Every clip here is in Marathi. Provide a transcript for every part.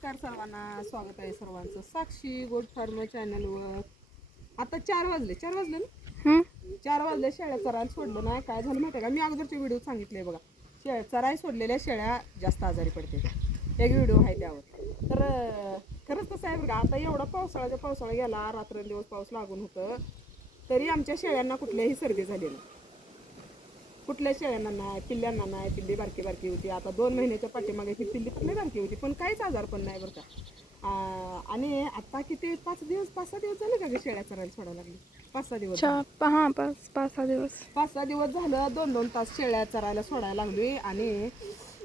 नमस्कार सर्वांना स्वागत आहे सर्वांचं. साक्षी गोड फार्म चॅनलवर. आता चार वाजले चार वाजले ना? चार वाजले शेळ्या चरायला सोडलं नाही. काय झालं माहिती का? मी अगोदरचे व्हिडिओ सांगितले बघा. शेळ्या चराय सोडलेल्या शेळ्या जास्त आजारी पडते. एक व्हिडिओ आहे त्यावर. तर खरंच तसं आहे बघा आता एवढा पावसाळ्याचा पावसाळा गेला रात्रंदिवस पाऊस लागून होतं तरी आमच्या शेळ्यांना कुठल्याही सर्दी झाली नाही. कुठल्या शेळ्यांना नाही पिल्ल्यांना नाही पिल्ली बारकी बारकी होती. आता दोन महिन्याच्या पाठीमागे ती पिल्ली पण बारकी होती पण काहीच आजार पण नाही बरं का. आणि आता किती पाच दिवस पाच सहा दिवस झाले का ग शेळ्या चरायला सोडायला लागली? पाच सहा दिवस. हा पाच पाच सहा दिवस. पाच सहा दिवस झालं दोन दोन तास शेळ्या चरायला सोडायला लागली आणि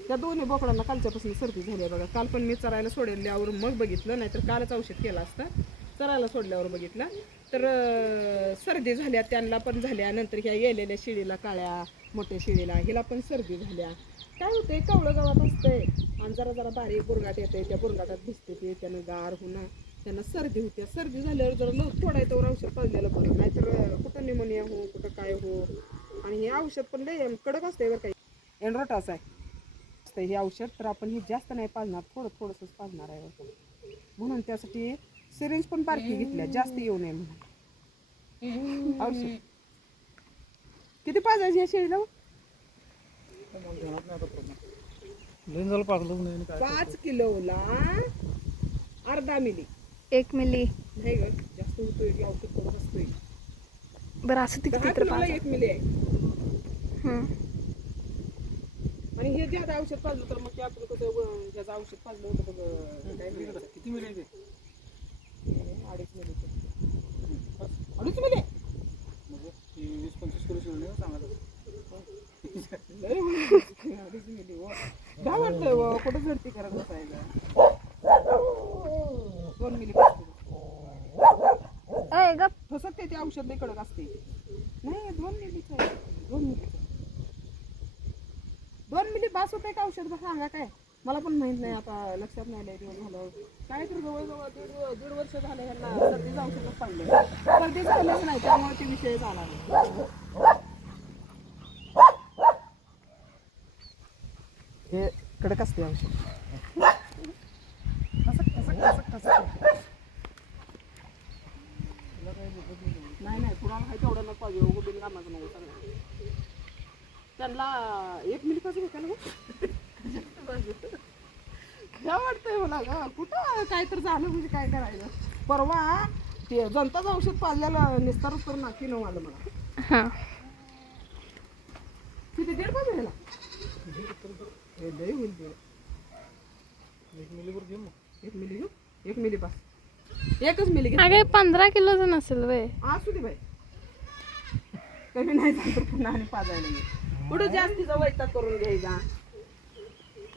त्या दोन्ही बोकडांना कालच्यापासून सर्दी झाली बघा. काल पण मी चरायला सोडल्यावर मग बघितलं नाहीतर कालच औषध केलं असतं. चरायला सोडल्यावर बघितलं. तर सर्दी झाल्या त्यांना पण झाल्या नंतर ह्या गेलेल्या शिळीला काळ्या मोठ्या शिळीला हिला पण सर्दी झाल्या काय होतंय? कावळं गावात असतंय. आणि जरा जरा बारीक बुरगाट येते त्या बुरगाटात भिजते ते त्यानं गार होणं त्यांना सर्दी होते. सर्दी झाल्यावर जरा लव थोडा औषध पाजलेलं बरं. नाहीतर कुठं निमोनिया हो कुठं काय हो. आणि हे औषध पण लय कडक असतंय बरं काही. एनरोटास आहे. असतं हे औषध. तर आपण हे जास्त नाही पाजणार. थोडं थोडंसंच पाजणार आहे म्हणून त्यासाठी सिरिंज पण बारकी घेतल्या. जास्त येऊ नये म्हणून. औषध. किती पाजायची या शेळीला हो? पाच किलोला अर्धा मिली. एक मिली. नाही ग जास्त होतोय की औषध असतोय बरं असं ती दहा किती तर पाच एक मिली आहे. हं. आणि हे जे आता औषध पाजलं तर मग ते आपण कसं ज्याचं औषध पाजलं होतं बघ मिली किती मिळाले ते? अडीच मिली अडीच मिले म्हणजे ती वीस पंचवीस किलो शिवले सांगत लय म्हणजे अडीच मिली हो काय वाटतंय हो कुठं झडती करत बसायचं दोन मिली पाच किलो अय ते ते औषध नाही कडक असते नाही दोन मिलीच आहे दोन मिलीच दोन मिली बास होते का औषध? बघा सांगा काय? मला पण माहीत नाही आता लक्षात नाही लय दिवस झालं काय तर जवळजवळ दीड दीड वर्ष झालं ह्यांना सर्दीचं औषधच पाडलं सर्दी झालंच नाही त्यामुळे ते विषय झाला नाही. हे कडक असते औषध. कसं कसं कसं कसं नाही नाही कुणाला माहिती एवढं नको पाहिजे. उगं बिल कामाचं नको सगळं. त्यांना एक मिनिट पाहिजे. काय वाटतंय मला ग? कुठं काय तर झालं म्हणजे काय करायचं? परवा ते जनताचं औषध पाजल्याला निस्तार तर नाकी न आलं मला. हां. किती? दीड पाहिजे ह्याला हे लय होईल दीड एक मिलीवर घे मग. एक मिली घेऊ? एक मिली पास एकच मिली घे अगे पंधरा किलोचं नसेल वय. असू दे बाई. कमी नाही झालं तर पुन्हा आणि पाजायला पुढे जास्तीचा वैताग करून घ्यायचा?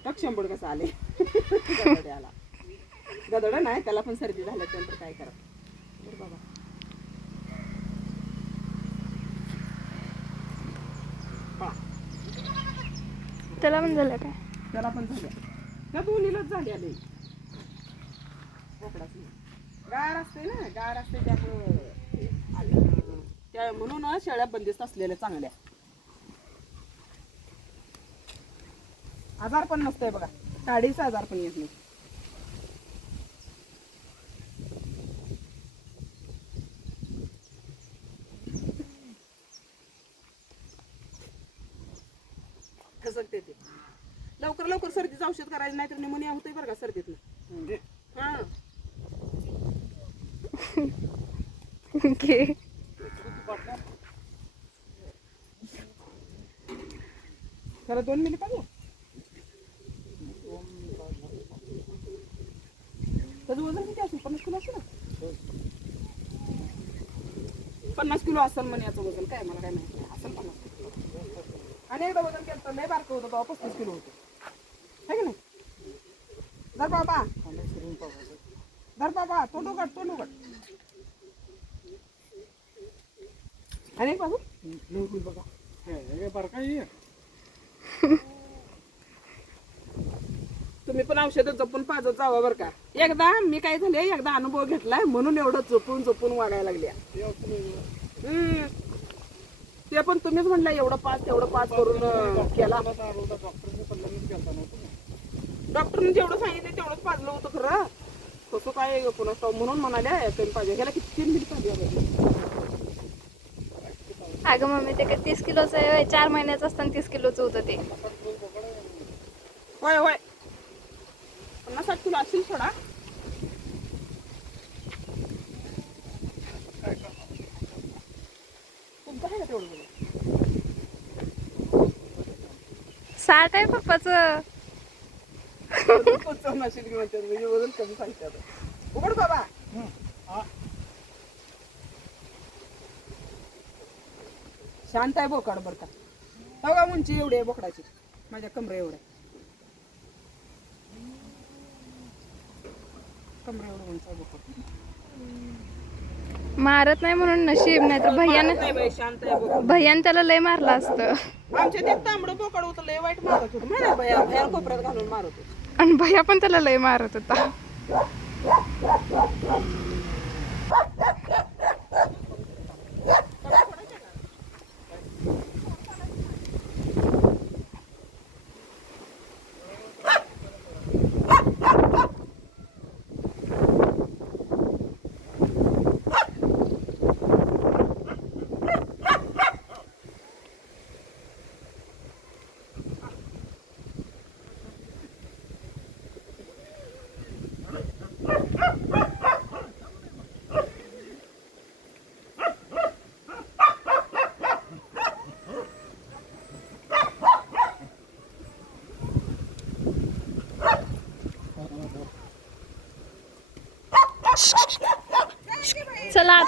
टक शंभर कसं आले? गदड्याला गदड नाही त्याला पण सर्दी झाल्यानंतर काय करा बरं बाबा. त्याला पण झालं काय? त्याला पण झाल्या त्या दोन्हीलाच झाले आले. बोकडाच. गार असते ना गार असते त्यामुळं. त्या म्हणून शेळ्या बंदिस्त असलेल्या चांगल्या. आजार पण नसतंय बघा. काडीचा आजार पण येत नाही. खसकते ते. लवकर लवकर सर्दीचं औषध करायचं नाही तर निमोनिया होतोय बरं का सर्दीतनं. घे हा. दोन मिनिट पाहिजे वजन किती असेल पन्नास किलो असेल ना. पन्नास किलो असेल म्हणे याचं वजन काय मला काय माहिती नाही. असेल पन्नास किलो. आणि एकदा वजन केलं तर लय बारकं होतं बाबा पस्तीस किलो होतं. है की नाही? धर बाबा धर बाबा तोंड उघड तोंड उघड. आणि एक बाबू बघा हे बरं तुम्ही पण औषधं जपून पाजत जावा बरं का. एकदा मी काय झाले एकदा अनुभव घेतलाय म्हणून एवढं जपून जपून वागायला लागल्या. हम्म. ते पण तुम्हीच म्हणलं एवढं पाच तेवढं पाच करून अं, केला. डॉक्टरने नव्हतं जेवढं सांगितलं तेवढंच पाजलं होतं खरं. तसं काय पुन्हा स्टॉप म्हणून म्हणाल्या कमी पाहिजे ह्याला किती तीन मिनिट पाहिजे अगं मम्मी ते काय तीस किलोचं आहे. चार महिन्याचं असताना तीस किलोचं होतं ते. होय होय. पन्नास साठ किलो असेल सोडा बघा? साठ आहे पप्पाचं? म्हणजे उघड बाबा शांत आहे बोकाड बरं का. बघा उंची एवढी आहे बोकडाची. माझ्या कमरे एवढ्या. कमरे एवढं उंच मारत नाही म्हणून नशीब नाही तर भैयानं भैयानं त्याला लय मारलं असतं. आमच्या ते तांबडं बोकड होतं लय वाईट मारत होतं. माहिती आहे बाया बाहेर कोपऱ्यात घालून मारत होतं. आणि भैया पण त्याला लय मारत होता. चला.